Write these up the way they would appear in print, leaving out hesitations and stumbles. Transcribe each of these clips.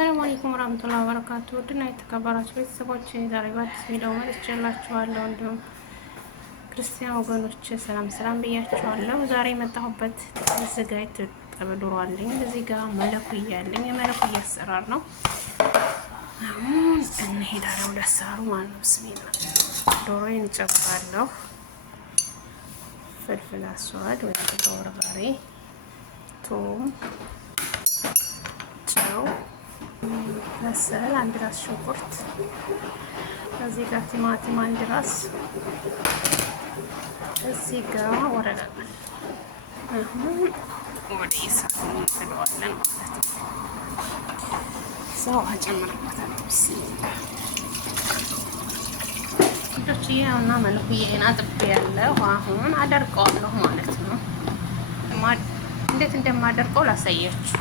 አሰላሙ አለይኩም ወራህመቱላሂ ወበረካቱህ። ውድና የተከበራችሁ ቤተሰቦች ዛሬ በአዲስ ቪዲዮ መጥቻላችኋለሁ። እንዲሁም ክርስቲያን ወገኖች ሰላም ብያችኋለሁ። ዛሬ የመጣሁበት እዚህ ጋር የተጠበ ዶሮ አለኝ። እዚህ ጋር መለኩያ አለኝ። የመለኩያ አሰራር ነው። አሁን እንሄዳለን ወደ አሰራሩ ማለት ነው። ብስሚላ ዶሮዬን እጨምራለሁ። ፍልፍል አስዋድ ወይ በርበሬ፣ ቶም፣ ጨው፣ መሰል አንድ ራስ ሽንኩርት፣ እዚህ ጋር ቲማቲም አንድ ራስ፣ እዚህ ጋር ወረቀ። አሁን ወደ ኢሳት እንጥለዋለን ማለት ነው። ሰው አጨምርበታለሁ። እና መልኩዬን አጥቤያለሁ። አሁን አደርቀዋለሁ ማለት ነው። እንዴት እንደማደርቀው ላሳያችሁ።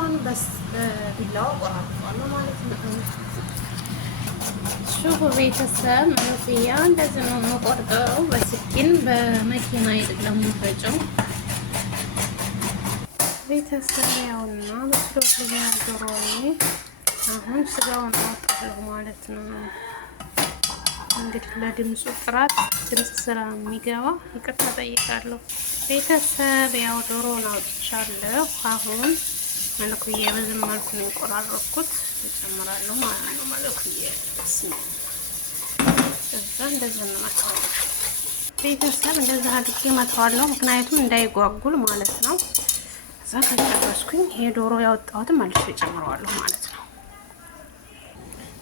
አሁን በቢላዋ ቆራርጠዋለሁ ማለት ነው። ሹፉ ቤተሰብ መልኩያ እንደዚህ ነው የምቆርጠው። በስኪን በመኪና አይደለም የምፈጨው ቤተሰብ። ያውና በስሎልኛ ዶሮዬ አሁን ስጋውን አወጣለሁ ማለት ነው። እንግዲህ ለድምፁ ጥራት ድምፅ ስራ የሚገባ ይቅርታ ጠይቃለሁ ቤተሰብ። ያው ዶሮውን አውጥቻለሁ። አሁን መልኩዬ በዚህ መልኩ ነው የቆራረጥኩት። እጨምራለሁ ማለት ነው። መልኩዬ እዛ እንደዚህ ነው መተዋለሁ ቤተሰብ። እንደዚህ አድርጌ መተዋለሁ፣ ምክንያቱም እንዳይጓጉል ማለት ነው። እዛ ከጨረስኩኝ ይሄ ዶሮ ያወጣሁት መልሼ እጨምረዋለሁ ማለት ነው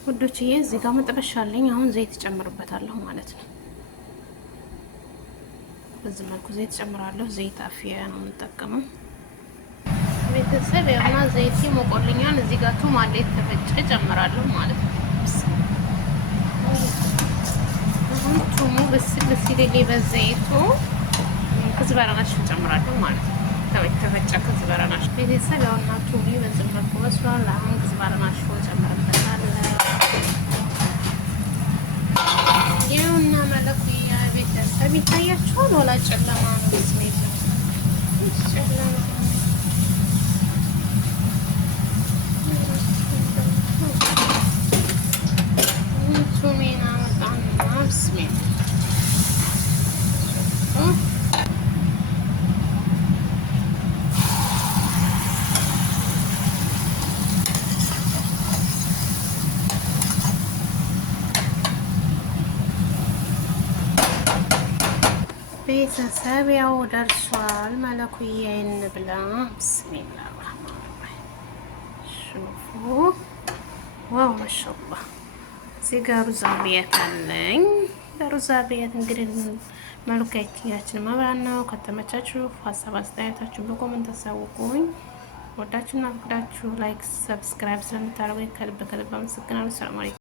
ውዶችዬ። እዚህ ጋር መጥበሻ አለኝ። አሁን ዘይት እጨምርበታለሁ ማለት ነው። በዚህ መልኩ ዘይት እጨምራለሁ። ዘይት አፍያ ነው የምጠቀመው ቤተሰብ። ያውና ዘይት ሞቆልኛል። እዚህ ጋር ቱም አለ የተፈጨ እጨምራለሁ ማለት ነው። አሁን ቱሙ በስል ሲል በዘይቱ ከዝበራ ናሽ እጨምራለሁ ማለት ነው። የተፈጨ ከዝበራ ናሽ ቤተሰብ። ያውና ቱሙ በዚህ መልኩ በስሏል። አሁን ከዝበራ ናሽ እጨምርበታለሁ። ያውና መለኩያ ቤተሰብ ይታያችኋል። ወላ ጨለማ ነው ስሜት ጨለማ ቤተሰብ ያው ደርሷል። መለኩያ እንብላ። ብስሚላ ረህማን ረሂም። ሹፉ ዋው ማሻአላህ። እዚህ ጋር ሩዝ አብያት አለኝ። ሩዝ አብያት እንግዲህ መለኩያችን መብራት ነው። ከተመቻችሁ ሀሳብ አስተያየታችሁን በኮሜንት አሳውቁኝ። ወዳችሁና ፈቅዳችሁ ላይክ ሰብስክራይብ ስለምታደርጉኝ ከልብ አመሰግናለሁ። ሰላም አለይኩም።